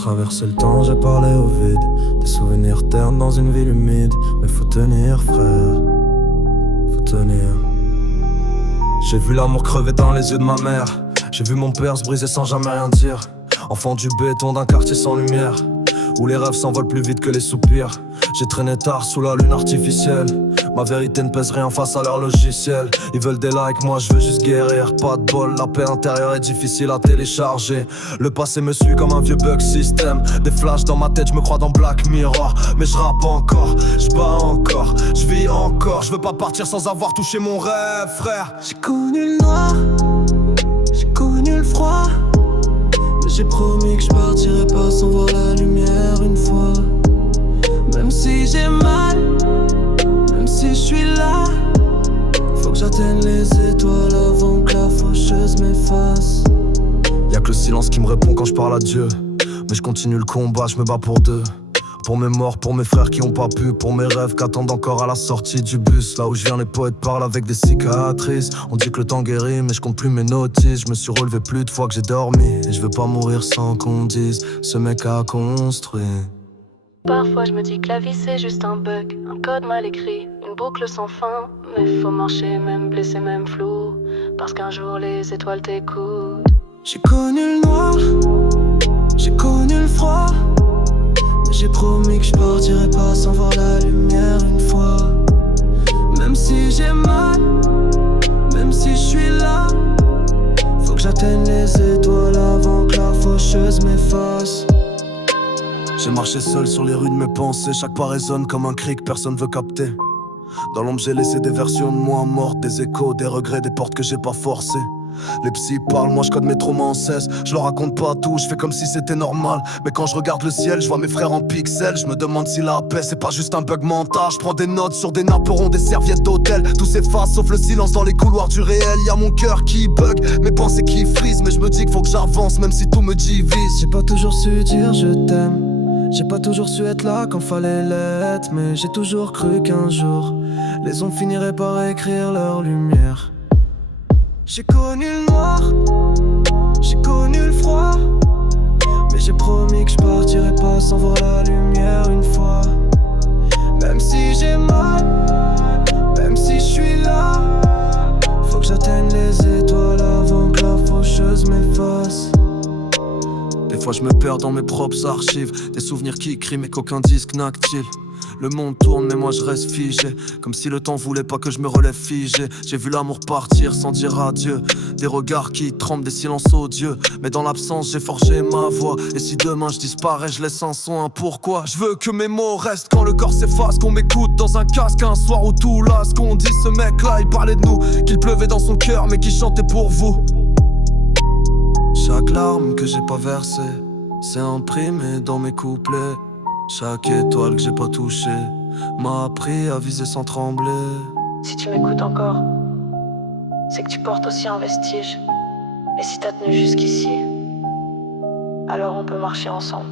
traversé le temps, j'ai parlé au vide. Des souvenirs ternes dans une ville humide. Mais faut tenir, frère, faut tenir. J'ai vu l'amour crever dans les yeux de ma mère. J'ai vu mon père se briser sans jamais rien dire. Enfant du béton d'un quartier sans lumière, où les rêves s'envolent plus vite que les soupirs. J'ai traîné tard sous la lune artificielle. Ma vérité ne pèse rien face à leur logiciel. Ils veulent des likes, moi je veux juste guérir. Pas de bol, la paix intérieure est difficile à télécharger. Le passé me suit comme un vieux bug system. Des flashs dans ma tête, je me crois dans Black Mirror. Mais je rappe encore, je bats encore, je vis encore. Je veux pas partir sans avoir touché mon rêve, frère. J'ai connu le noir, j'ai connu le froid. Mais j'ai promis que je partirai pas sans voir la lumière une fois. Même si j'ai mal, même si je suis là, faut que j'atteigne les étoiles avant que la faucheuse m'efface. Y'a que le silence qui me répond quand je parle à Dieu. Mais je continue le combat, je me bats pour deux. Pour mes morts, pour mes frères qui ont pas pu. Pour mes rêves qu'attendent encore à la sortie du bus. Là où je viens, les poètes parlent avec des cicatrices. On dit que le temps guérit, mais je compte plus mes notices. Je me suis relevé plus de fois que j'ai dormi. Et je veux pas mourir sans qu'on dise ce mec a construit. Parfois je me dis que la vie c'est juste un bug, un code mal écrit, une boucle sans fin. Mais faut marcher, même blessé, même flou, parce qu'un jour les étoiles t'écoutent. J'ai connu le noir, j'ai connu le froid. Mais j'ai promis que je partirai pas sans voir la lumière une fois. Même si j'ai mal, même si je suis là, faut que j'atteigne les étoiles avant que la faucheuse m'efface. J'ai marché seul sur les rues de mes pensées. Chaque pas résonne comme un cri que personne veut capter. Dans l'ombre j'ai laissé des versions de moi mortes, des échos, des regrets, des portes que j'ai pas forcées. Les psys parlent, moi je code mes traumas en cesse. Je leur raconte pas tout, je fais comme si c'était normal. Mais quand je regarde le ciel, je vois mes frères en pixels. Je me demande si la paix c'est pas juste un bug mental. Je prends des notes sur des napperons, des serviettes d'hôtel. Tout s'efface sauf le silence dans les couloirs du réel. Y'a mon cœur qui bug, mes pensées qui frisent. Mais je me dis qu'il faut que j'avance même si tout me divise. J'ai pas toujours su dire je t'aime, j'ai pas toujours su être là quand fallait l'être. Mais j'ai toujours cru qu'un jour les ondes finiraient par écrire leur lumière. J'ai connu le noir, j'ai connu le froid. Mais j'ai promis que je partirai pas sans voir la lumière une fois. Même si j'ai mal, même si je suis là, faut que j'atteigne les étoiles avant que la faucheuse m'efface. Des fois je me perds dans mes propres archives. Des souvenirs qui crient mais qu'aucun disque n'active. Le monde tourne mais moi je reste figé. Comme si le temps voulait pas que je me relève figé. J'ai vu l'amour partir sans dire adieu. Des regards qui tremblent, des silences odieux. Mais dans l'absence j'ai forgé ma voix. Et si demain je disparais je laisse un son, un pourquoi. Je veux que mes mots restent quand le corps s'efface. Qu'on m'écoute dans un casque un soir où tout lasse. Qu'on dise ce mec là il parlait de nous, qu'il pleuvait dans son cœur mais qu'il chantait pour vous. Chaque larme que j'ai pas versée c'est imprimé dans mes couplets. Chaque étoile que j'ai pas touchée m'a appris à viser sans trembler. Si tu m'écoutes encore, c'est que tu portes aussi un vestige. Et si t'as tenu jusqu'ici, alors on peut marcher ensemble.